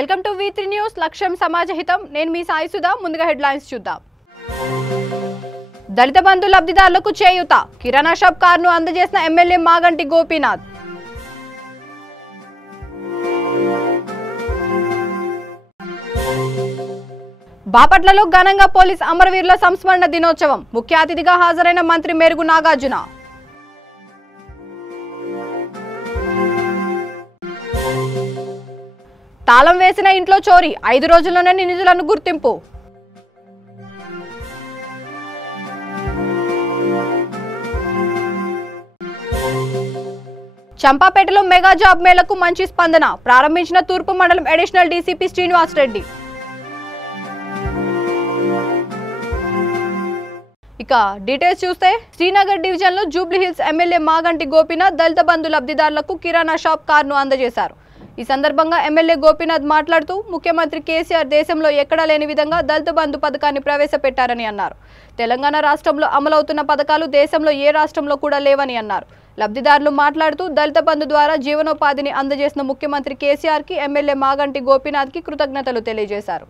Welcome to V3 news లక్ష్యం సమాజహితం నేను మీ సాయి సుధా ముందుగా హెడ్లైన్స్ చూద్దాం దళిత బంధు లబ్ధిదారులకు చేయూత కిరాణా షాప్ కార్ను అందజేసిన ఎమ్మెల్యే మాగంటి గోపీనాథ్ బాపట్లలో ఘనంగా పోలీస్ అమరవీరుల సంస్మరణ దినోత్సవం ముఖ్య అతిథిగా హాజరైన మంత్రి మేరుగు నాగార్జున తాళం వేసిన ఇంట్లో చోరీ 5 రోజుల్లోనే నిందితులను గుర్తింపు చంపాపేటలో మెగా జాబ్ మేళకు మంచి స్పందన ప్రారంభించిన తూర్పు మండలం అడిషనల్ డీసీపీ శ్రీనివాస్ రెడ్డి ఇక డీటెయిల్స్ చూస్తే శ్రీనగర్ డివిజన్ లో జూబ్లీహిల్స్ ఎమ్మెల్యే మాగంటి గోపీనాథ్ దళిత బంధు లబ్ధిదారులకు కిరాణా షాప్ కార్ను అందజేశారు ఈ సందర్భంగా ఎమ్మెల్యే గోపీనాథ్ మాట్లాడుతూ ముఖ్యమంత్రి కేసీఆర్ దేశంలో ఎక్కడా లేని విధంగా దళిత బంధు పథకాన్ని ప్రవేశపెట్టారని అన్నారు తెలంగాణ రాష్ట్రంలో అమలవుతున్న పథకాలు దేశంలో ఏ రాష్ట్రంలో కూడా లేవని అన్నారు లబ్ధిదారులు మాట్లాడుతూ దళిత బంధు ద్వారా జీవనోపాధిని అందజేసిన ముఖ్యమంత్రి కేసీఆర్ కి ఎమ్మెల్యే మాగంటి గోపీనాథ్ కి కృతజ్ఞతలు తెలియజేశారు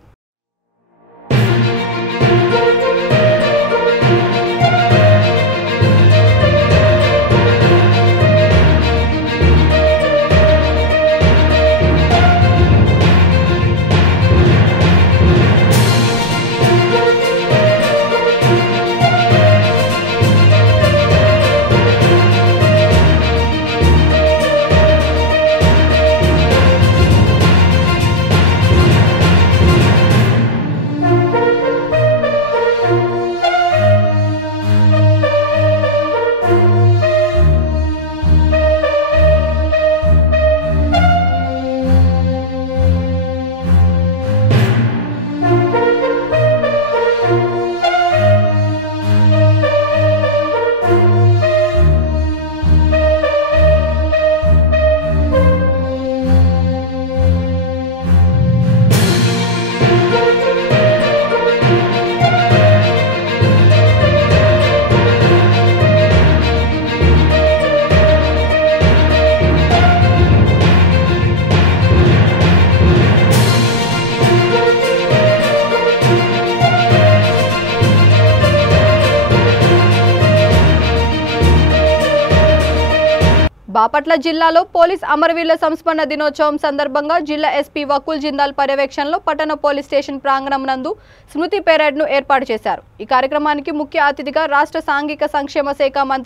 బాపట్ల జిల్లాలో పోలీస్ అమరవీరుల సంస్మరణ దినోత్సవం సందర్భంగా జిల్లా ఎస్పీ వకుల్ జిందాల్ పర్యవేక్షణలో పట్టణ పోలీస్ స్టేషన్ ప్రాంగణం నందు స్మృతి పెరేడ్ ను ఏర్పాటు చేశారు ఈ కార్యక్రమానికి ముఖ్య అతిథిగా రాష్ట్ర సాంఘిక సంక్షేమ శాఖ మంత్రి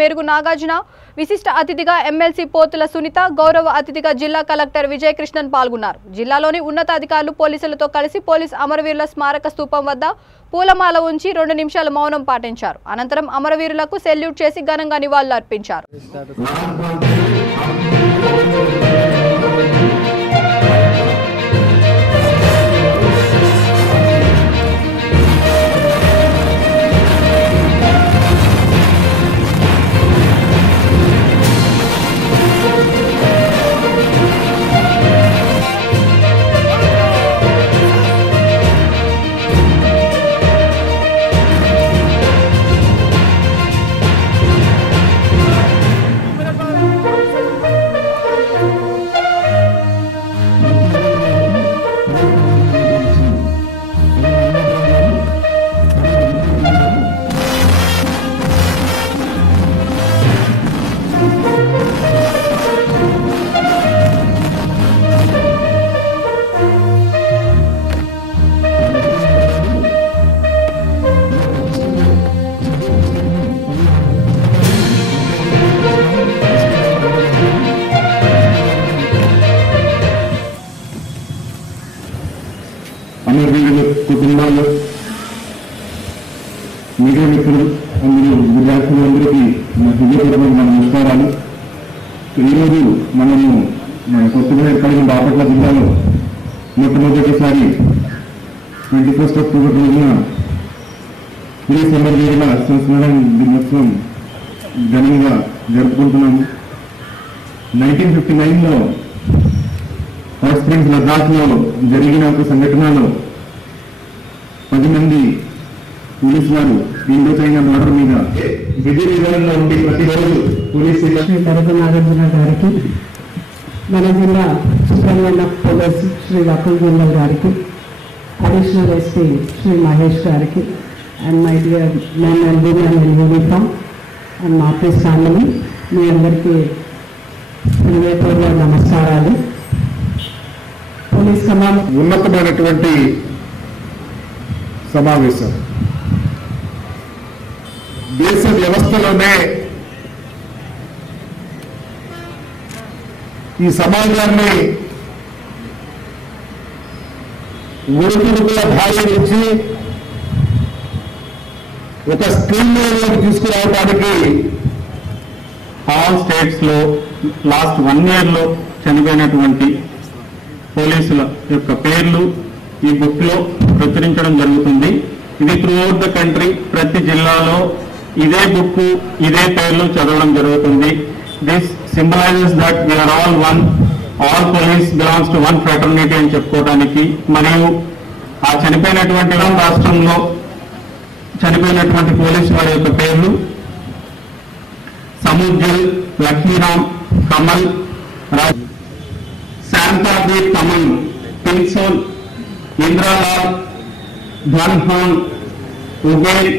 మేరుగు నాగార్జున విశిష్ట అతిథిగా ఎమ్మెల్సీ పోతుల సునీత గౌరవ అతిథిగా జిల్లా కలెక్టర్ విజయ్ కృష్ణన్ పాల్గొన్నారు జిల్లాలోని ఉన్నతాధికారులు పోలీసులతో కలిసి పోలీస్ అమరవీరుల స్మారక స్తూపం వద్ద పూలమాల ఉంచి 2 నిమిషాల మౌనం పాటించారు అనంతరం అమరవీరులకు సెల్యూట్ చేసి ఘనంగా నివాళులర్పించారు అమరవీరుల కుటుంబాలు మీడియా మిత్రులు అందరూ విద్యార్థులందరికీ మా హృదయపూర్వక నమస్కారాలు ఈరోజు మనము మన కొత్తగా ఏర్పడిన బాపట్ల జిల్లాలో మొట్టమొదటిసారి 21 అక్టోబర్ రోజున పోలీస్ అమరవీరుల సంస్మరణ దినోత్సవం ఘనంగా జరుపుకుంటున్నాము 1959లో హాట్ స్ప్రింగ్స్ లద్దాఖ్లో జరిగిన ఒక సంఘటనలో 10 మంది పోలీసు వారు ఇండో చైనా బార్డర్ మీద విధి నిర్వహణలో ఉండి ప్రతిరోజు పోలీస్ శ్రీ తరగ నాగార్జున గారికి, మన జిల్లా superintendent of police Shri Akul Jindal గారికి, అడిషనల్ ఎస్పీ శ్రీ మహేష్ గారికి, and my dear men and women in uniform and మా ఆఫీస్ ఫ్యామిలీ, మీ అందరికీ హృదయపూర్వక నమస్కారాలు. పోలీస్ ఉన్నతమైనటువంటి సమావేశం. దేశ వ్యవస్థలోనే ఈ సమాజాన్ని ఒడిదుడుకుల భార్య నుంచి ఒక స్క్రీన్ మీదలోకి తీసుకురావడానికి ఆల్ స్టేట్స్ లో లాస్ట్ 1 year లో చనిపోయినటువంటి పోలీసుల యొక్క పేర్లు ఈ బుక్ లో ప్రచురించడం జరుగుతుంది. ఇది త్రూఅవుట్ ద కంట్రీ ప్రతి జిల్లాలో ఇదే బుక్ ఇదే పేర్లు చదవడం జరుగుతుంది. This symbolizes that we are all one, all police belongs to one fraternity అని చెప్పుకోవడానికి, మరియు ఆ చనిపోయినటువంటి రాష్ట్రంలో చనిపోయినటువంటి పోలీసు వారి యొక్క పేర్లు సముద్జల్, లక్ష్మీరామ్, కమల్, శాంతాద్వీప్ కమల్, పిన్సోల్, ఇంద్రాలాల్, ధన్హాన్, ఉబేల్,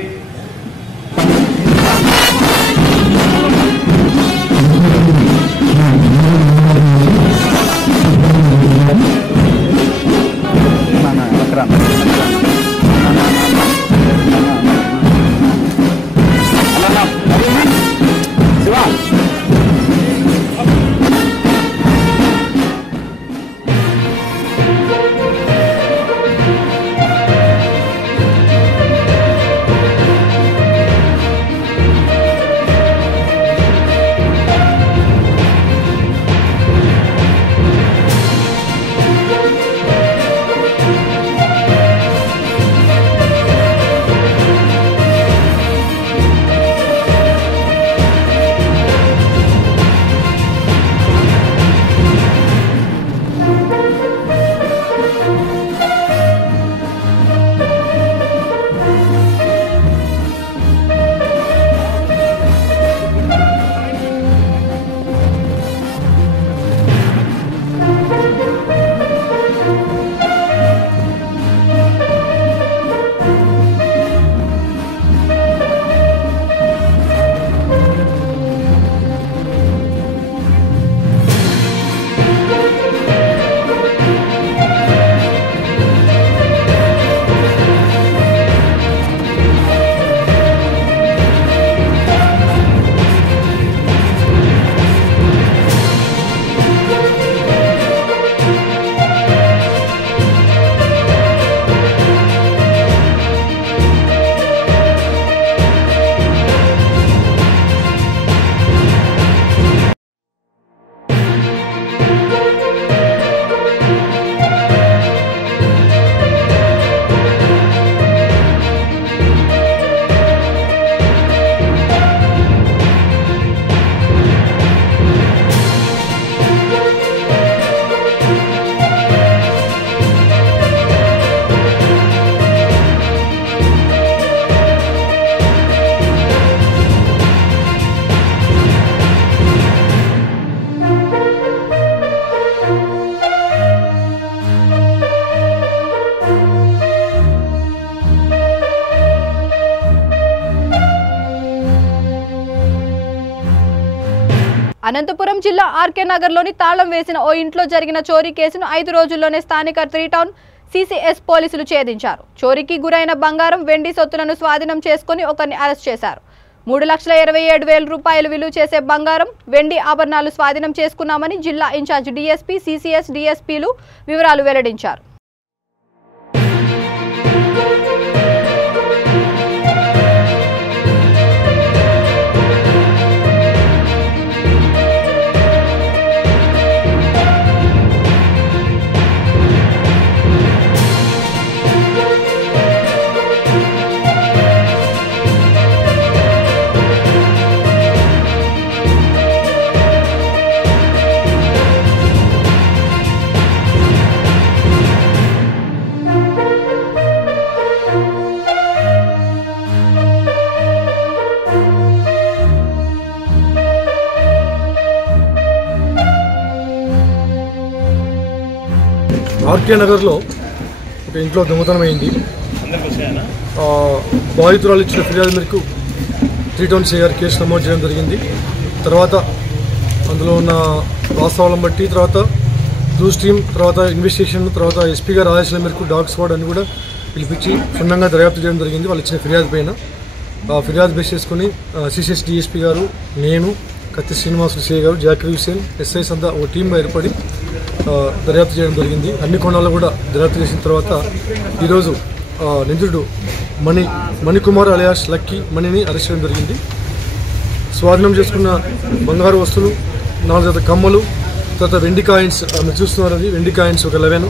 అనంతపురం జిల్లా ఆర్కే నగర్లోని తాళం వేసిన ఓ ఇంట్లో జరిగిన చోరీ కేసును 5 రోజుల్లోనే స్థానిక 3 టౌన్ సిసిఎస్ పోలీసులు ఛేదించారు. చోరీకి గురైన బంగారం, వెండి సొత్తులను స్వాధీనం చేసుకుని ఒకరిని అరెస్ట్ చేశారు. 3,27,000 రూపాయలు విలువ చేసే బంగారం, వెండి ఆభరణాలు స్వాధీనం చేసుకున్నామని జిల్లా ఇన్ఛార్జ్ డీఎస్పీ, సిసిఎస్ డీఎస్పీలు వివరాలు వెల్లడించారు. ఆర్కే నగర్లో ఒక ఇంట్లో దొంగతనం అయింది. బాధితురాలు ఇచ్చిన ఫిర్యాదు మేరకు 320 కేసు నమోదు చేయడం జరిగింది. తర్వాత అందులో ఉన్న వాస్తవాలను బట్టి తర్వాత బ్లూ స్ట్రీమ్ తర్వాత ఇన్వెస్టిగేషన్ తర్వాత ఎస్పీ గారి ఆదేశాల మేరకు డాగ్ స్క్వాడ్ అని కూడా పిలిపించి క్షుణ్ణంగా దర్యాప్తు చేయడం జరిగింది. వాళ్ళు ఇచ్చిన ఫిర్యాదు పైన ఫిర్యాదు బేస్ చేసుకుని సిసిఎస్ డిఎస్పీ గారు, నేను, కత్తి శ్రీనివాసులు సిఐ గారు, జాకిర్ హుసేన్, ఎస్ఐస్ అంతా ఒక టీంగా ఏర్పడి దర్యాప్తు చేయడం జరిగింది. అన్ని కోణాల్లో కూడా దర్యాప్తు చేసిన తర్వాత ఈరోజు నిందితుడు మణికుమార్ అలియాస్ లక్కీ మణిని అరెస్ట్ చేయడం జరిగింది. స్వాధీనం చేసుకున్న బంగారు వస్తువులు 4 జత కమ్మలు, తర్వాత వెండి కాయిన్స్ మీరు చూస్తున్నారు, అది వెండి కాయిన్స్ ఒక 11,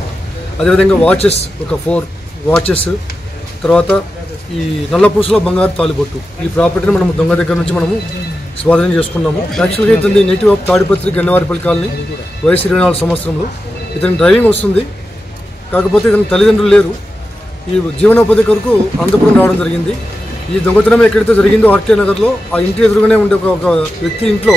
అదేవిధంగా వాచెస్ ఒక 4 వాచెస్, తర్వాత ఈ నల్లపూసలో బంగారు తాలిబొట్టు. ఈ ప్రాపర్టీని మనము దొంగ దగ్గర నుంచి మనము స్వాధీనం చేసుకున్నాము. యాక్చువల్గా ఇతని native of Tadipatri Gannavaripalli colony, వయసు 24 సంవత్సరంలో. ఇతని డ్రైవింగ్ వస్తుంది, కాకపోతే ఇతని తల్లిదండ్రులు లేరు. ఈ జీవనోపాధి కొరకు అనంతపురం రావడం జరిగింది. ఈ దొంగతనం ఎక్కడైతే జరిగిందో ఆర్కే నగర్లో ఆ ఇంటి ఎదురుగానే ఉండే ఒక వ్యక్తి ఇంట్లో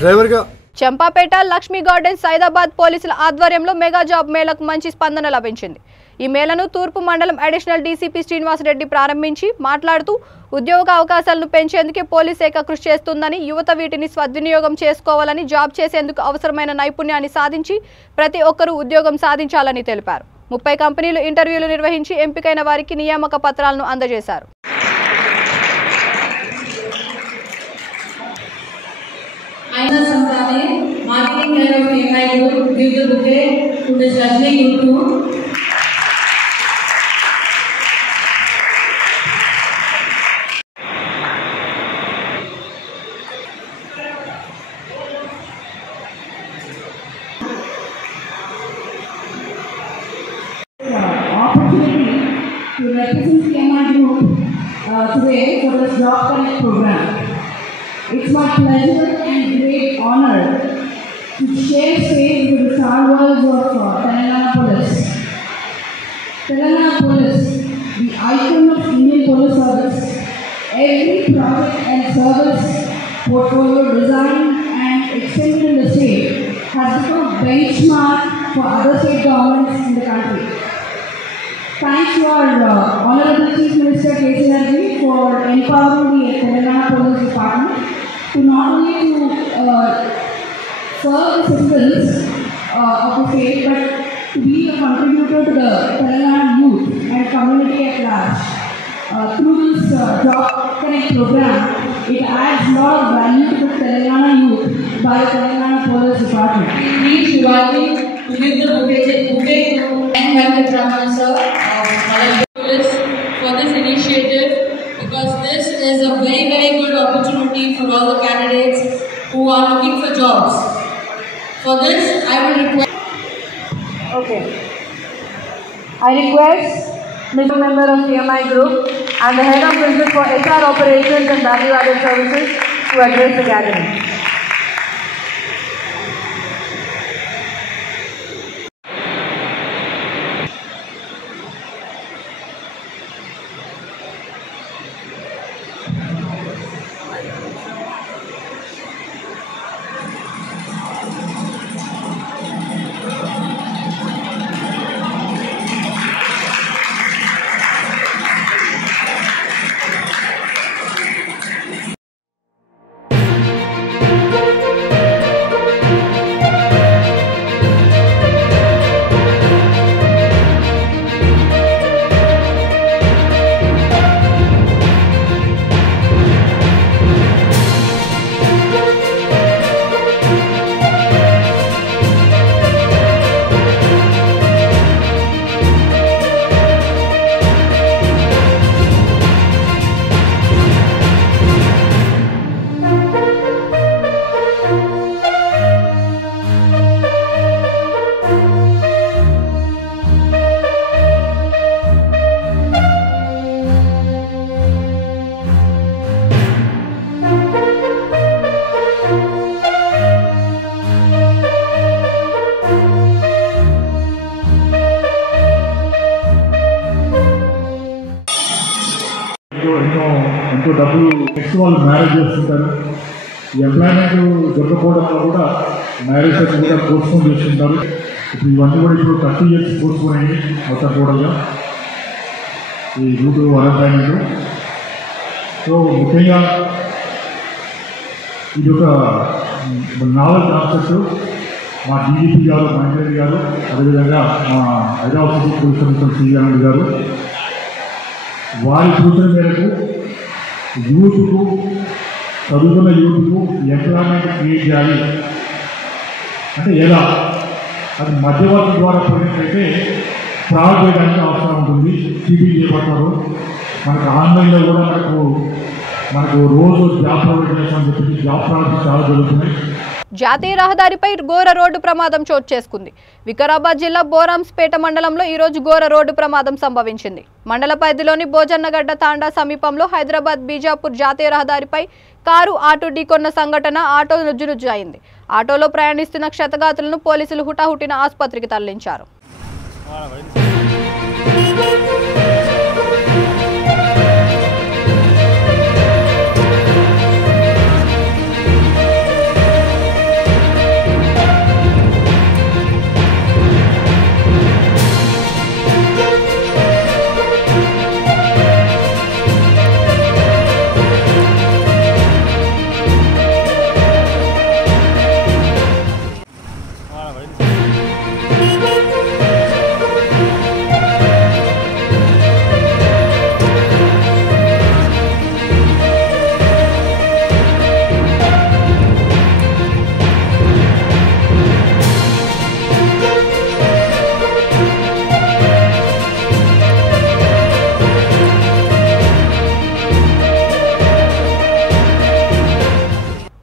డ్రైవర్గా. చంపాపేట లక్ష్మీ గార్డెన్స్ సైదాబాద్ పోలీసుల ఆధ్వర్యంలో మెగా జాబ్ మేళకు మంచి స్పందన లభించింది. ఈ మేళను తూర్పు మండలం అడిషనల్ డీసీపీ శ్రీనివాసరెడ్డి ప్రారంభించి మాట్లాడుతూ ఉద్యోగ అవకాశాలను పెంచేందుకే పోలీస్ శాఖ కృషి చేస్తుందని, యువత వీటిని సద్వినియోగం చేసుకోవాలని, జాబ్ చేసేందుకు అవసరమైన నైపుణ్యాన్ని సాధించి ప్రతి ఒక్కరూ ఉద్యోగం సాధించాలని తెలిపారు. 30 కంపెనీలు ఇంటర్వ్యూలు నిర్వహించి ఎంపికైన వారికి నియామక పత్రాలను అందజేశారు. Opportunity to represent CMI Group today for this Job Connect program. It's my pleasure and great honor to share stage with the star worlds of Telangana Police. Telangana Police, the icon of Indian Police Service, every project and service portfolio designed and extended in the state has become a benchmark for other state governments in the country. Thanks to our Honorable Chief Minister K.C. Reddy for empowering the Telangana Police Department to not only to serve the citizens of the state, but to be a contributor to the Telangana youth and community at large. Through this Job Connect program, it adds a lot of value to the Telangana youth by the Telangana Police Department. We need Shivani to give the bouquet to and Venkatraman sir of Malayalam Police for this initiative, because this is a very, very good opportunity for all the candidates who are looking for jobs. For this, I will request. Okay. I request Mr. Member of CMI Group and the Head of Business for HR Operations and Value Added Services to address the gathering. ఎంతో డబ్బులు next వాళ్ళు marriage చేస్తుంటారు. ఈ employment దొరకపోవడంలో కూడా marriage కూడా postpone చేస్తుంటారు. ఇప్పుడు ఇవన్నీ కూడా ఇప్పుడు 30 years కోర్సుకున్నాయి మొత్తం టోటల్గా ఈ రూట్ అలైన్మెంట్. సో ముఖ్యంగా ఇది ఒక నావల్ కాన్సెప్ట్. మా డీజీపీ గారు మహేంద్ర గారు, అదేవిధంగా మా హైదరాబాద్ సిటీ పోలీస్ కమిషనర్ శ్రీరాముడు గారు వారి సూచన మేరకు యూత్కు, చదువుకున్న యూత్కు ఎంప్లాయ్మెంట్ క్రియేట్ చేయాలి. అంటే ఎలా, అది మధ్యవర్తి ద్వారా పోయినట్లయితే ఫ్రాడ్ చేయడానికి అవసరం ఉంటుంది. సిబిఐ చేపడతారు. మనకు ఆన్లైన్లో కూడా మనకు రోజు జాబ్ ప్రొవైడ్ చేస్తామని చెప్పి జాబ్ ప్రాజెక్ట్స్ చాలా జరుగుతున్నాయి. జాతీయ రహదారిపై ఘోర రోడ్డు ప్రమాదం చోటు చేసుకుంది. వికారాబాద్ జిల్లా బోరాంస్పేట మండలంలో ఈరోజు ఘోర రోడ్డు ప్రమాదం సంభవించింది. మండల పరిధిలోని భోజన్నగడ్డ తాండా సమీపంలో హైదరాబాద్ బీజాపూర్ జాతీయ రహదారిపై కారు ఆటో ఢీకొన్న సంఘటన ఆటో నుజ్జునుజ్జు అయింది. ఆటోలో ప్రయాణిస్తున్న క్షతగాతులను పోలీసులు హుటాహుటిన ఆసుపత్రికి తరలించారు.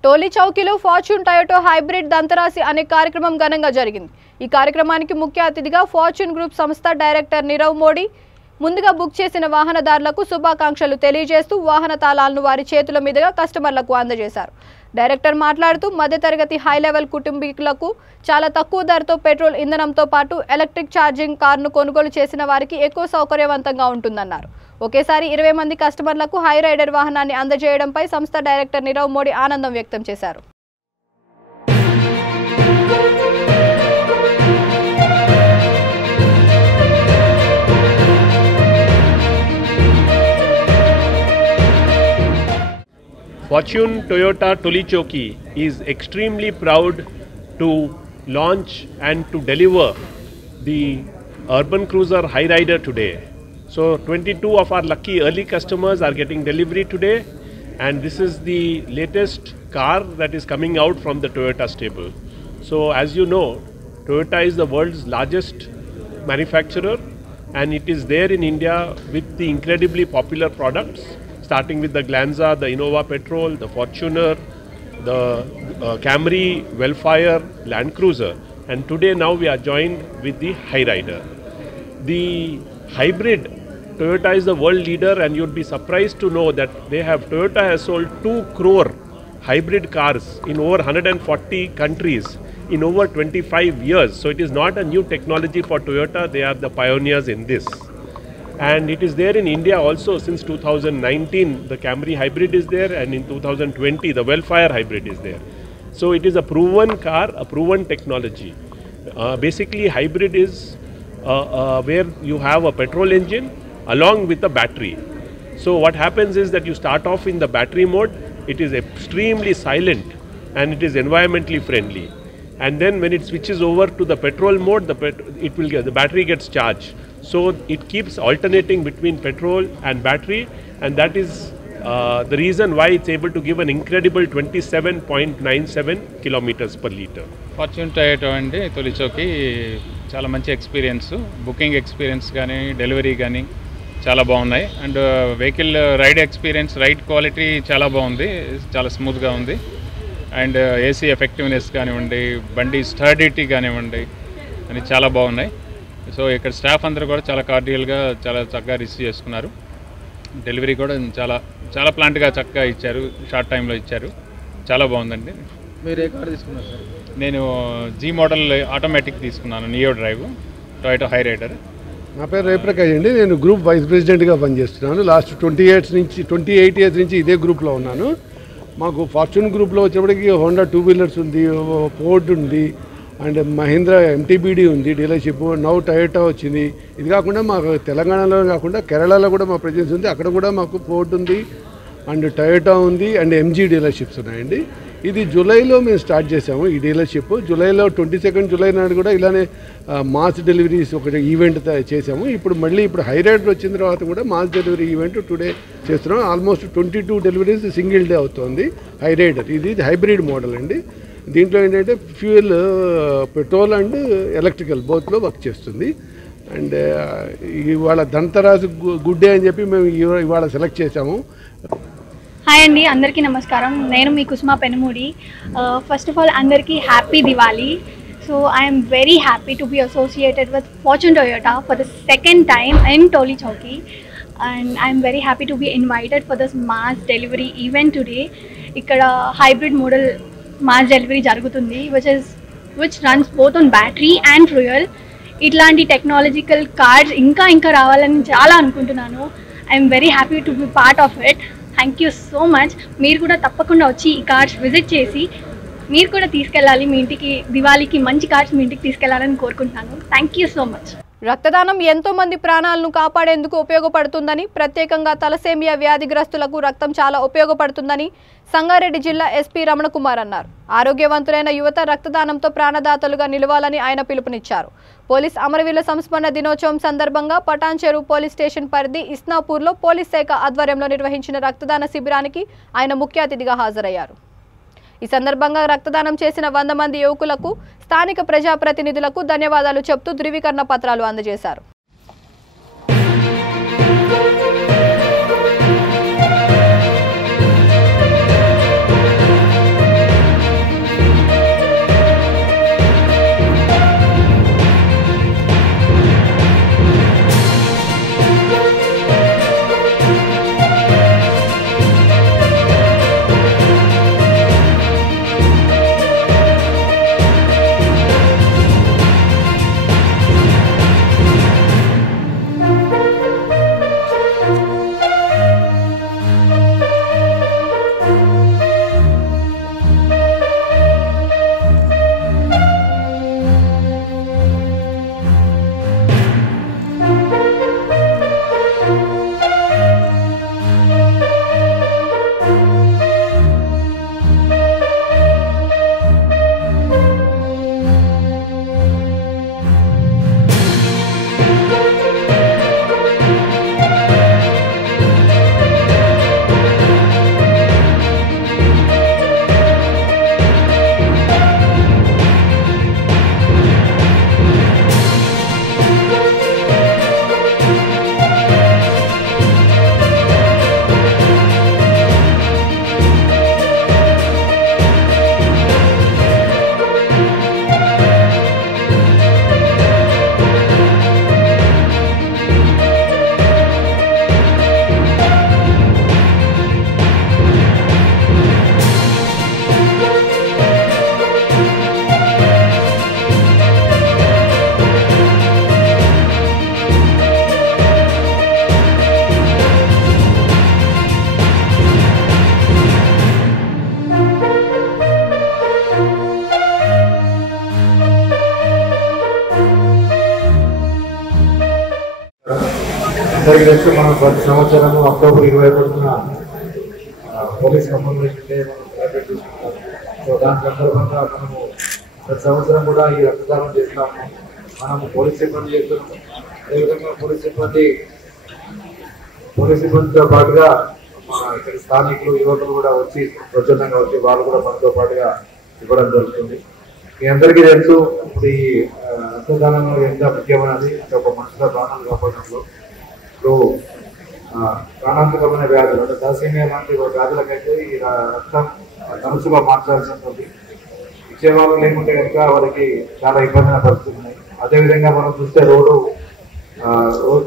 టోలీ చౌకీలో ఫార్చ్యూన్ టయోటో హైబ్రిడ్ దంతరాశి అనే కార్యక్రమం ఘనంగా జరిగింది. ఈ కార్యక్రమానికి ముఖ్య అతిథిగా ఫార్చ్యూన్ గ్రూప్ సంస్థ డైరెక్టర్ నీరవ్ మోడీ ముందుగా బుక్ చేసిన వాహనదారులకు శుభాకాంక్షలు తెలియజేస్తూ వాహన తాళాలను వారి చేతుల మీదుగా కస్టమర్లకు అందజేశారు. డైరెక్టర్ మాట్లాడుతూ మధ్యతరగతి హై లెవెల్ కుటుంబీకులకు చాలా తక్కువ ధరతో పెట్రోల్ ఇంధనంతో పాటు ఎలక్ట్రిక్ ఛార్జింగ్ కారును కొనుగోలు చేసిన వారికి ఎక్కువ సౌకర్యవంతంగా ఉంటుందన్నారు. ఒకేసారి 20 మంది కస్టమర్లకు హై రైడర్ వాహనాన్ని అందజేయడంపై సంస్థ డైరెక్టర్ నీరవ్ మోడీ ఆనందం వ్యక్తం చేశారు. Fortune Toyota Toli Choki is extremely proud to launch and to deliver the urban cruiser High Rider today. So 22 of our lucky early customers are getting delivery today, and this is the latest car that is coming out from the Toyota stable. So as you know, Toyota is the world's largest manufacturer, and it is there in India with the incredibly popular products, starting with the Glanza, the Innova Petrol, the Fortuner, the Camry, Wellfire, Land Cruiser, and today now we are joined with the High Rider. The hybrid, Toyota is the world leader, and you'd be surprised to know that Toyota has sold 2 crore hybrid cars in over 140 countries in over 25 years. So it is not a new technology for Toyota, they are the pioneers in this. And it is there in India also since 2019, the Camry hybrid is there, and in 2020 the Wellfire hybrid is there. So it is a proven car, a proven technology. Basically hybrid is where you have a petrol engine along with a battery. So what happens is that you start off in the battery mode, it is extremely silent and it is environmentally friendly. And then when it switches over to the petrol mode, the battery gets charged. So it keeps alternating between petrol and battery, and that is the reason why it's able to give an incredible 27.97 kilometers per liter. Fortune Toyota అండి తొలి చౌకీ చాలా మంచి experience, booking experience కానీ delivery కానీ చాలా బాగున్నాయి. And vehicle ride experience, ride quality చాలా బాగుంది, చాలా స్మూత్గా ఉంది. అండ్ ఏసీ ఎఫెక్టివ్నెస్ కానివ్వండి, బండి స్టర్డిటీ కానివ్వండి అని చాలా బాగున్నాయి. సో ఇక్కడ స్టాఫ్ అందరూ కూడా చాలా కార్డియల్గా చాలా చక్కగా రిసీవ్ చేసుకున్నారు. డెలివరీ కూడా చాలా చాలా ప్లాంట్గా చక్కగా ఇచ్చారు, షార్ట్ టైంలో ఇచ్చారు. చాలా బాగుందండి. మీరు ఏ కార్ తీసుకున్నారు సార్? నేను జీ మోడల్ ఆటోమేటిక్ తీసుకున్నాను, Neo Drive, Toyota Hyryder. నా పేరు రేప్రకాష్ అండి. నేను గ్రూప్ వైస్ ప్రెసిడెంట్గా పనిచేస్తున్నాను. లాస్ట్ 28 ఇయర్స్ నుంచి ఇదే గ్రూప్లో ఉన్నాను. మాకు ఫార్చ్యూన్ గ్రూప్లో వచ్చేప్పటికి హోండా 2 వీలర్స్ ఉంది, ఫోర్డ్ ఉంది, అండ్ మహీంద్రా MTBD ఉంది డీలర్షిప్. నౌ టయోటా వచ్చింది. ఇది కాకుండా మాకు తెలంగాణలో కాకుండా కేరళలో కూడా మా ప్రెజెన్స్ ఉంది. అక్కడ కూడా మాకు ఫోర్డ్ ఉంది అండ్ టయోటా ఉంది అండ్ MG డీలర్షిప్స్ ఉన్నాయండి. ఇది జూలైలో మేము స్టార్ట్ చేసాము ఈ డీలర్షిప్. జూలైలో 22 జూలై నాడు కూడా ఇలానే మాస్ డెలివరీస్ ఒకటి ఈవెంట్ చేసాము. ఇప్పుడు హై రైడర్ వచ్చిన తర్వాత కూడా మాస్ డెలివరీ ఈవెంట్ టుడే చేస్తున్నాం. ఆల్మోస్ట్ 22 డెలివరీస్ సింగిల్ డే అవుతుంది హై రైడర్. ఇది హైబ్రిడ్ మోడల్ అండి. దీంట్లో ఏంటంటే ఫ్యూయల్ పెట్రోల్ అండ్ ఎలక్ట్రికల్ బోత్లో వర్క్ చేస్తుంది. అండ్ ఇవాళ ధనతరాసు గుడ్ డే అని చెప్పి మేము ఇవాళ సెలెక్ట్ చేసాము. హాయ్ అండి, అందరికీ నమస్కారం. నేను మీ Kusuma Penumudi. First of all అందరికీ happy Diwali. So I'm very happy to be associated with Fortune Toyota for the second time in Tolichowki. And I'm very happy to be invited for this mass delivery event today. ఇక్కడ hybrid model mass delivery జరుగుతుంది which runs both on battery and fuel. ఇట్లాంటి technological cars ఇంకా రావాలని చాలా అనుకుంటున్నాను. I'm very happy to be part of it. Thank you so much. మీరు కూడా తప్పకుండా వచ్చి ఈ కార్స్ విజిట్ చేసి మీరు కూడా తీసుకెళ్ళాలి మీ ఇంటికి. దివాళీకి మంచి కార్స్ మీ ఇంటికి తీసుకెళ్లాలని కోరుకుంటున్నాను. Thank you so much. రక్తదానం ఎంతో మంది ప్రాణాలను కాపాడేందుకు ఉపయోగపడుతుందని, ప్రత్యేకంగా తలసేమియా వ్యాధిగ్రస్తులకు రక్తం చాలా ఉపయోగపడుతుందని సంగారెడ్డి జిల్లా SP రమణకుమార్ అన్నారు. ఆరోగ్యవంతులైన యువత రక్తదానంతో ప్రాణదాతలుగా నిలవాలని ఆయన పిలుపునిచ్చారు. పోలీస్ అమరవీరుల సంస్మరణ దినోత్సవం సందర్భంగా పటాన్ చెరువు పోలీస్ స్టేషన్ పరిధి ఇస్నాపూర్లో పోలీస్ శాఖ ఆధ్వర్యంలో నిర్వహించిన రక్తదాన శిబిరానికి ఆయన ముఖ్య అతిథిగా హాజరయ్యారు. ఈ సందర్భంగా రక్తదానం చేసిన 100 మంది యువకులకు స్థానిక ప్రజాప్రతినిధులకు ధన్యవాదాలు చెప్తూ ధృవీకరణ పత్రాలు అందజేశారు. అందరికీ తెలుసు మనం ప్రతి సంవత్సరం అక్టోబర్ 21న పోలీస్ కమ్యూనికేషన్ డే మనం సెలబ్రేట్ చేసుకుంటాం. సో దాని సందర్భంగా మనము ప్రతి సంవత్సరం కూడా ఈ రక్తదానం చేస్తాము. మనము పోలీస్ సిబ్బంది చేస్తున్నాము. అదేవిధంగా పోలీస్ సిబ్బందితో పాటుగా మన ఇక్కడ స్థానికులు యువకులు కూడా వచ్చి స్వచ్ఛందంగా వచ్చి వాళ్ళు కూడా మనతో పాటుగా ఇవ్వడం జరుగుతుంది. మీ అందరికీ తెలుసు ఇప్పుడు ఈ రక్తదానం ఎంత ముఖ్యమైనది. అంటే ఒక మనుషుల ప్రాణాలు కాపాడడంలో ఇప్పుడు ప్రాణాంతకమైన వ్యాధులు అంటే తలసేమియా లాంటి వ్యాధులకైతే ఈ రక్తం తరచుగా మార్చాల్సి ఉంటుంది. ఇచ్చేవాళ్ళు లేకుంటే కనుక వారికి చాలా ఇబ్బందిగా పరిస్థితులు ఉన్నాయి. అదేవిధంగా మనం చూస్తే రోజు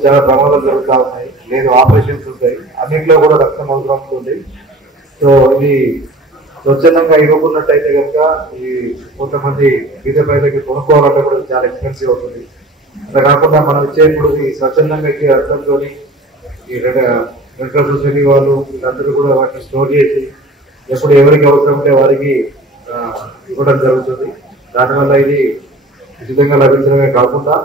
చాలా ప్రమాదాలు జరుగుతూ ఉన్నాయి, లేదు ఆపరేషన్స్ ఉంటాయి, అన్నింటిలో కూడా రక్తం అవసరం ఉంటుంది. సో ఇది స్వచ్ఛందంగా ఇవ్వకున్నట్టయితే కనుక ఈ కొంతమంది బీద ప్రజలకి కొనుక్కోవాలంటే కూడా చాలా ఎక్స్పెన్సివ్ అవుతుంది. అలా కాకుండా మనం ఇచ్చేప్పుడు ఈ స్వచ్ఛందంగా ఇచ్చే రక్తంతో ఈ రెడ్ క్రాస్ సొసైటీ వాళ్ళు వీళ్ళందరూ కూడా వాటిని స్టోర్ చేసి ఎప్పుడు ఎవరికి అవసరం ఉంటే వారికి ఇవ్వడం జరుగుతుంది. దానివల్ల ఇది ఉచితంగా లభించడమే కాకుండా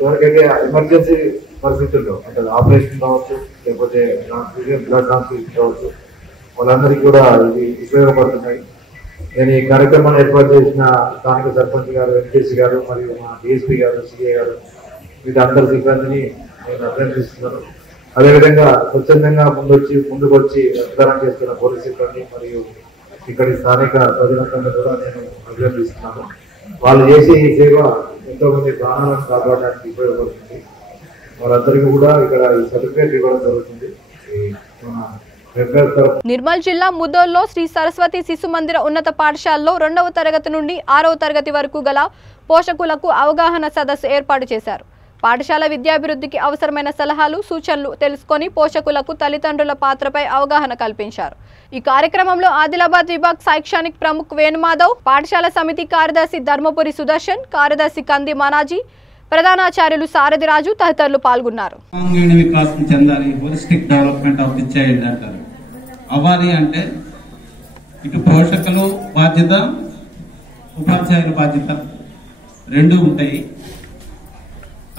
ఎవరికైతే ఎమర్జెన్సీ పరిస్థితుల్లో అంటే ఆపరేషన్ కావచ్చు, లేకపోతే ట్రాన్స్ఫ్యూజన్, బ్లడ్ ట్రాన్స్ఫ్యూజన్ కావచ్చు, వాళ్ళందరికీ కూడా ఇది ఉపయోగపడుతున్నాయి. నేను ఈ కార్యక్రమాన్ని ఏర్పాటు చేసిన స్థానిక సర్పంచ్ గారు, ఎంపీసీ గారు మరియు మా డిఎస్పీ గారు, సిఏ గారు, వీళ్ళందరి సిబ్బందిని నేను అభినందిస్తున్నాను. అదేవిధంగా స్వచ్ఛందంగా ముందుకు వచ్చి రక్తదానం చేస్తున్న పోలీస్ సిబ్బంది మరియు ఇక్కడి స్థానిక ప్రజలందరినీ కూడా నేను అభినందిస్తున్నాను. వాళ్ళు చేసే ఈ సేవ ఎంతో మంది ప్రాణాలను కాపాడడానికి ఉపయోగపడుతుంది. వాళ్ళందరికీ కూడా ఇక్కడ ఈ సర్టిఫికేట్ ఇవ్వడం జరుగుతుంది. నిర్మల్ జిల్లా ముదోల్లో శ్రీ సరస్వతి శిశు మందిర ఉన్నత పాఠశాలలో 2వ తరగతి నుండి 6వ తరగతి వరకు గల పోషకులకు అవగాహన సదస్సు ఏర్పాటు చేశారు. పాఠశాల విద్యాభివృద్ధికి అవసరమైన సలహాలు, సూచనలు తెలుసుకొని పోషకులకు తల్లిదండ్రుల పాత్రపై అవగాహన కల్పించారు. ఈ కార్యక్రమంలో ఆదిలాబాద్ విభాగ్ శైక్షణిక్ ప్రముఖ్ వేణుమాధవ్, పాఠశాల సమితి కార్యదర్శి ధర్మపురి సుదర్శన్, కార్యదర్శి కంది మనాజీ, ప్రధానాచార్యులు సారథి రాజు తదితరులు పాల్గొన్నారు. అవ్వాలి అంటే ఇటు పోషకులు బాధ్యత, ఉపాధ్యాయుల బాధ్యత రెండు ఉంటాయి.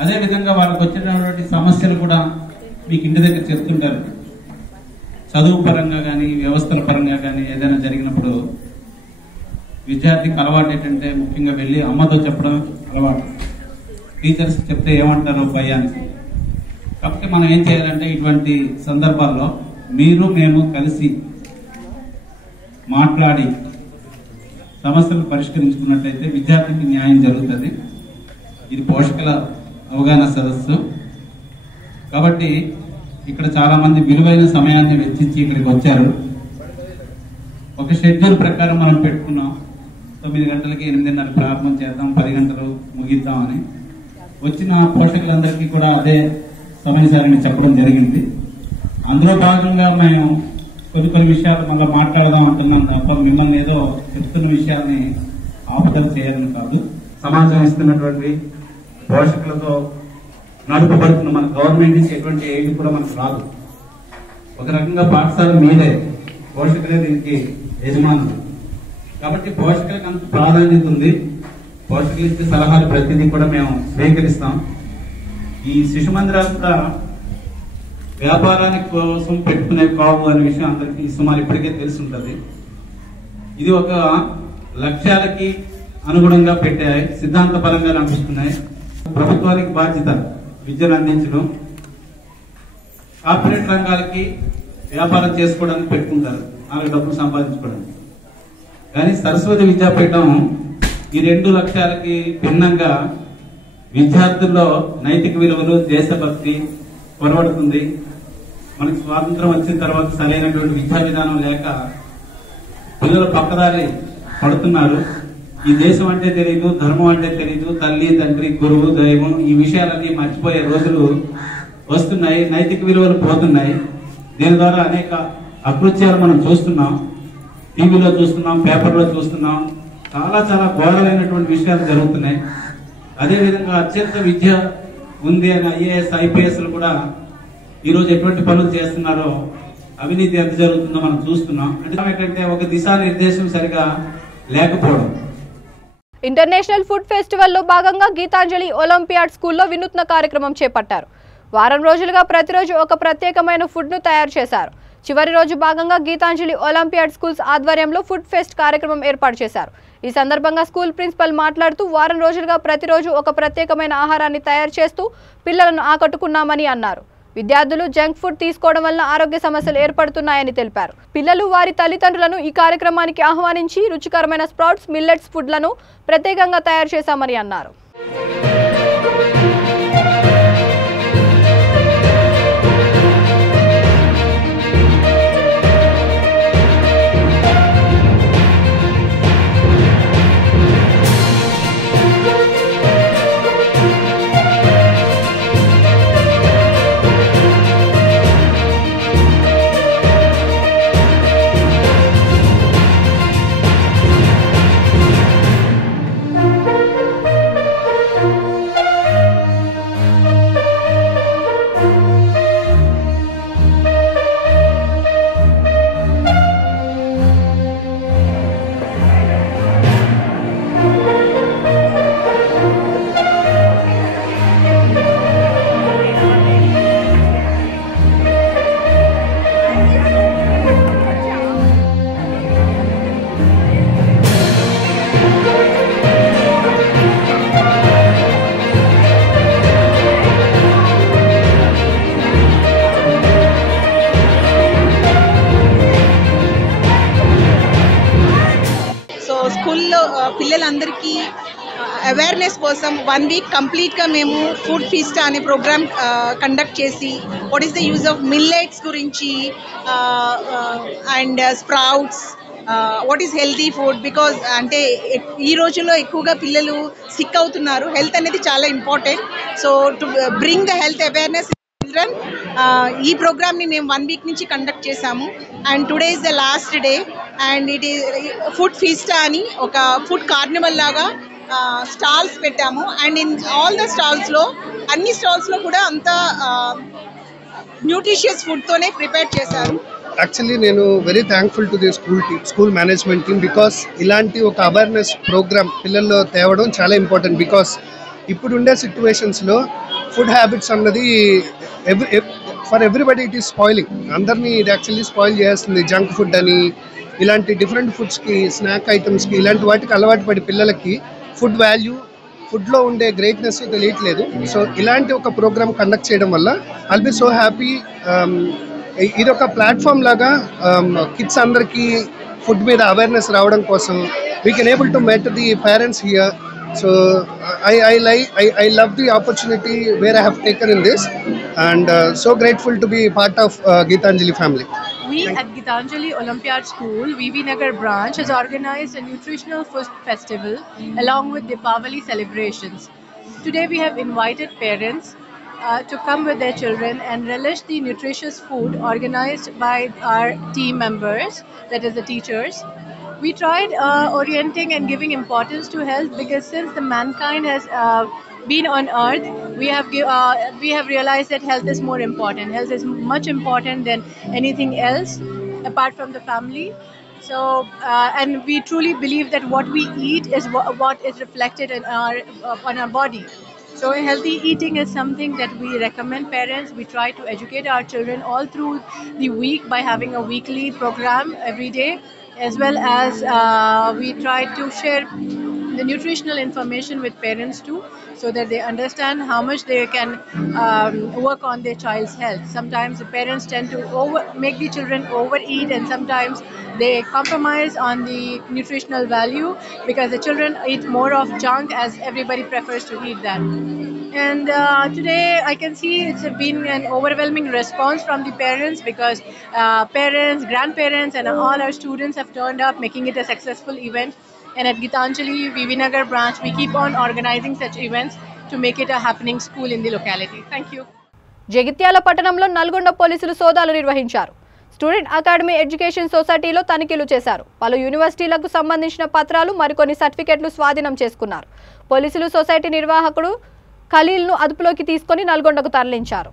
అదేవిధంగా వాళ్ళకి వచ్చినటువంటి సమస్యలు కూడా మీకు ఇంటి దగ్గర చెప్తుంటారు. చదువు పరంగా కానీ, వ్యవస్థల పరంగా కానీ ఏదైనా జరిగినప్పుడు విద్యార్థికి అలవాటు ఏంటంటే ముఖ్యంగా వెళ్ళి అమ్మతో చెప్పడం అలవాటు. టీచర్స్ చెప్తే ఏమంటారో భయానికి. కాబట్టి మనం ఏం చేయాలంటే ఇటువంటి సందర్భాల్లో మీరు మేము కలిసి మాట్లాడి సమస్యలు పరిష్కరించుకున్నట్లయితే విద్యార్థికి న్యాయం జరుగుతుంది. ఇది పోషకుల అవగాహన సదస్సు కాబట్టి ఇక్కడ చాలా మంది విలువైన సమయాన్ని వెచ్చించి ఇక్కడికి వచ్చారు. ఒక షెడ్యూల్ ప్రకారం మనం పెట్టుకున్నాం. 9 గంటలకి 8:30 ప్రారంభం చేద్దాం, 10 గంటలు ముగిద్దామని. వచ్చిన పోషకులందరికీ కూడా అదే సమయాన్ని చెప్పడం జరిగింది. అందులో భాగంగా మేము కొన్ని విషయాలు మళ్ళీ మాట్లాడదాం అంటున్నాం తప్ప మిమ్మల్ని ఏదో చెప్తున్న విషయాన్ని ఆపుదల చేయాలని కాదు. సమాజం ఇస్తున్నటువంటి పోషకులతో నడుపబడుతున్న మన గవర్నమెంట్ నుంచి ఎటువంటి ఎయిడ్ కూడా మనకు రాదు. ఒక రకంగా పాఠశాల మీదే, పోషకులే దీనికి యజమానులు. కాబట్టి పోషకులకు అంత ప్రాధాన్యత ఉంది. పోషకులు ఇచ్చే సలహాలు ప్రతిదీ కూడా మేము స్వీకరిస్తాం. ఈ శిశు మందిరాలు కూడా వ్యాపారానికి కోసం పెట్టుకునే కావు అనే విషయం అందరికీ సుమారు ఇప్పటికే తెలిసి ఉంటుంది. ఇది ఒక లక్ష్యాలకి అనుగుణంగా పెట్టే సిద్ధాంతపరంగా నడుస్తున్నాయి. ప్రభుత్వానికి బాధ్యత విద్యను అందించడం, కార్పొరేట్ రంగాలకి వ్యాపారం చేసుకోవడానికి పెట్టుకుంటారు, వాళ్ళకి డబ్బులు సంపాదించుకోవడానికి. కానీ సరస్వతి విద్యాపీఠం ఈ 2 లక్ష్యాలకి భిన్నంగా విద్యార్థుల్లో నైతిక విలువలు, దేశభక్తి పొరబడుతుంది. మనకి స్వాతంత్రం వచ్చిన తర్వాత సరైనటువంటి విద్యా విధానం లేక పిల్లలు పక్కదారి పడుతున్నారు. ఈ దేశం అంటే తెలియదు, ధర్మం అంటే తెలియదు, తల్లి తండ్రి గురువు దైవం ఈ విషయాలన్నీ మర్చిపోయే రోజులు వస్తున్నాయి. నైతిక విలువలు పోతున్నాయి. దీని ద్వారా అనేక అకృత్యాలు మనం చూస్తున్నాం, టీవీలో చూస్తున్నాం, పేపర్లో చూస్తున్నాం. చాలా ఘోరమైనటువంటి విషయాలు జరుగుతున్నాయి. అదేవిధంగా అత్యంత విద్య ఉంది అని ఐఏఎస్ ఐపీఎస్లు కూడా ఈరోజు ఎటువంటి పనులు చేస్తున్నారో, అవినీతి ఎంత జరుగుతుందో మనం చూస్తున్నాం. అంటే ఏంటంటే ఒక దిశానిర్దేశం సరిగా లేకపోవడం. ఇంటర్నేషనల్ ఫుడ్ ఫెస్టివల్లో భాగంగా గీతాంజలి ఒలింపియాడ్ స్కూల్లో వినూత్న కార్యక్రమం చేపట్టారు. వారం రోజులుగా ప్రతిరోజు ఒక ప్రత్యేకమైన ఫుడ్ను తయారు చేశారు. చివరి రోజు భాగంగా గీతాంజలి ఒలింపియాడ్ స్కూల్స్ ఆధ్వర్యంలో ఫుడ్ ఫెస్ట్ కార్యక్రమం ఏర్పాటు చేశారు. ఈ సందర్భంగా స్కూల్ ప్రిన్సిపల్ మాట్లాడుతూ వారం రోజులుగా ప్రతిరోజు ఒక ప్రత్యేకమైన ఆహారాన్ని తయారు చేస్తూ పిల్లలను ఆకట్టుకున్నామని అన్నారు. విద్యార్థులు జంక్ ఫుడ్ తీసుకోవడం వల్ల ఆరోగ్య సమస్యలు ఏర్పడుతున్నాయని తెలిపారు. పిల్లలు వారి తల్లిదండ్రులను ఈ కార్యక్రమానికి ఆహ్వానించి రుచికరమైన స్ప్రౌట్స్, మిల్లెట్స్ ఫుడ్లను ప్రత్యేకంగా తయారు చేశామని అన్నారు. అవేర్నెస్ కోసం 1 వీక్ కంప్లీట్గా మేము ఫుడ్ ఫీస్ట్ అనే ప్రోగ్రామ్ కండక్ట్ చేసి what is the use of millets గురించి and sprouts what is healthy food because అంటే ఈ రోజుల్లో ఎక్కువగా పిల్లలు సిక్ అవుతున్నారు. హెల్త్ అనేది చాలా important. So to bring the health awareness children ఈ ప్రోగ్రామ్ని మేము 1 వీక్ నుంచి కండక్ట్ చేశాము. And today is the last day and it is food fiesta అని ఒక ఫుడ్ కార్నివల్ లాగా స్టాల్స్ పెట్టాము. అండ్ ఇన్ ఆల్ ద స్టాల్స్లో అన్ని స్టాల్స్లో కూడా అంతా న్యూట్రిషియస్ ఫుడ్తోనే ప్రిపేర్ చేశారు. యాక్చువల్లీ నేను very thankful to the school management team because ఇలాంటి ఒక అవేర్నెస్ ప్రోగ్రామ్ పిల్లల్లో తేవడం చాలా ఇంపార్టెంట్. బికాస్ ఇప్పుడుండే సిచ్యువేషన్స్లో ఫుడ్ హ్యాబిట్స్ అన్నది for everybody it is spoiling. అందరినీ ఇది యాక్చువల్లీ స్పాయిల్ చేస్తుంది. జంక్ ఫుడ్ అని ఇలాంటి డిఫరెంట్ ఫుడ్స్కి స్నాక్ ఐటమ్స్కి ఇలాంటి వాటికి అలవాటు పడి పిల్లలకి ఫుడ్ వాల్యూ ఫుడ్లో ఉండే గ్రేట్నెస్ తెలియట్లేదు. సో ఇలాంటి ఒక ప్రోగ్రామ్ కండక్ట్ చేయడం వల్ల ఐల్ బి సో హ్యాపీ. ఇది ఒక ప్లాట్ఫామ్ లాగా కిడ్స్ అందరికీ ఫుడ్ మీద అవేర్నెస్ రావడం కోసం we can able to met the parents here. So I love the opportunity where I have taken in this and so grateful to be part of Geetanjali family. We at Geetanjali Olympiad School, VV Nagar branch has organized a nutritional food festival along with Deepavali celebrations. Today we have invited parents to come with their children and relish the nutritious food organized by our team members, that is the teachers. We tried orienting and giving importance to health because since the mankind has been on earth, we have realized that health is more important. Health is much important than anything else apart from the family. So and we truly believe that what we eat is what is reflected in on our body. So healthy eating is something that we recommend parents. We try to educate our children all through the week by having a weekly program every day, as well as we try to share the nutritional information with parents too, so that they understand how much they can work on their child's health. Sometimes the parents tend to make the children overeat, and sometimes they compromise on the nutritional value because the children eat more of junk as everybody prefers to eat that. And today I can see it's been an overwhelming response from the parents because parents, grandparents and all our students have turned up, making it a successful event. And at Geetanjali VV Nagar branch, we keep on organizing such events to make it a happening school in the locality. Thank you. Jagtial పట్టణంలో నల్గొండ పోలీసులు సోదాలు నిర్వహించారు. Student academy education సొసైటీలో తనిఖీలు చేశారు. పలు యూనివర్సిటీలకు సంబంధించిన పత్రాలు మరికొన్ని సర్టిఫికెట్లు స్వాధీనం చేసుకున్నారు. పోలీసులు సొసైటీ నిర్వాహకుడు ఖలీల్ను అదుపులోకి తీసుకొని నల్గొండకు తరలించారు.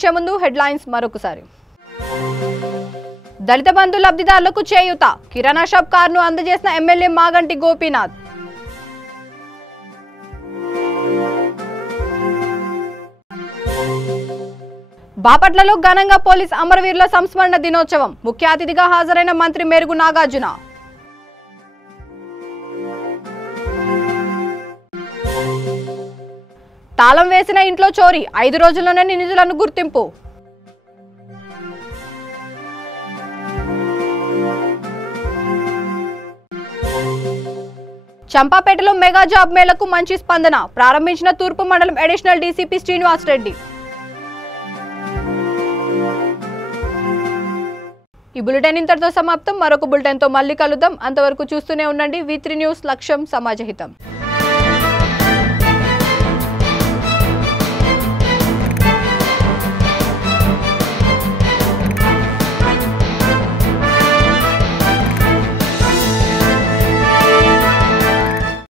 ముగించే ముందు హెడ్లైన్స్ మరొకసారి. దళిత బంధు లబ్ధిదారులకు చేయూత, కిరాణా షాప్ కారును అందజేసిన ఎమ్మెల్యే మాగంటి గోపీనాథ్. బాపట్లలో ఘనంగా పోలీస్ అమరవీరుల సంస్మరణ దినోత్సవం, ముఖ్య అతిథిగా హాజరైన మంత్రి మేరుగు నాగార్జున. తాళం వేసిన ఇంట్లో చోరీ, 5 రోజుల్లోనే నిందితులను గుర్తింపు. చంపాపేటలో మెగా జాబ్ మేళకు మంచి స్పందన, ప్రారంభించిన తూర్పు మండలం అడిషనల్ డీసీపీ శ్రీనివాస్ రెడ్డి. ఈ బులెటిన్ ఇంతటితో సమాప్తం. మరొక బులెటిన్తో మళ్ళీ కలుద్దాం. అంతవరకు చూస్తూనే ఉండండి V3 న్యూస్, లక్ష్యం సమాజహితం.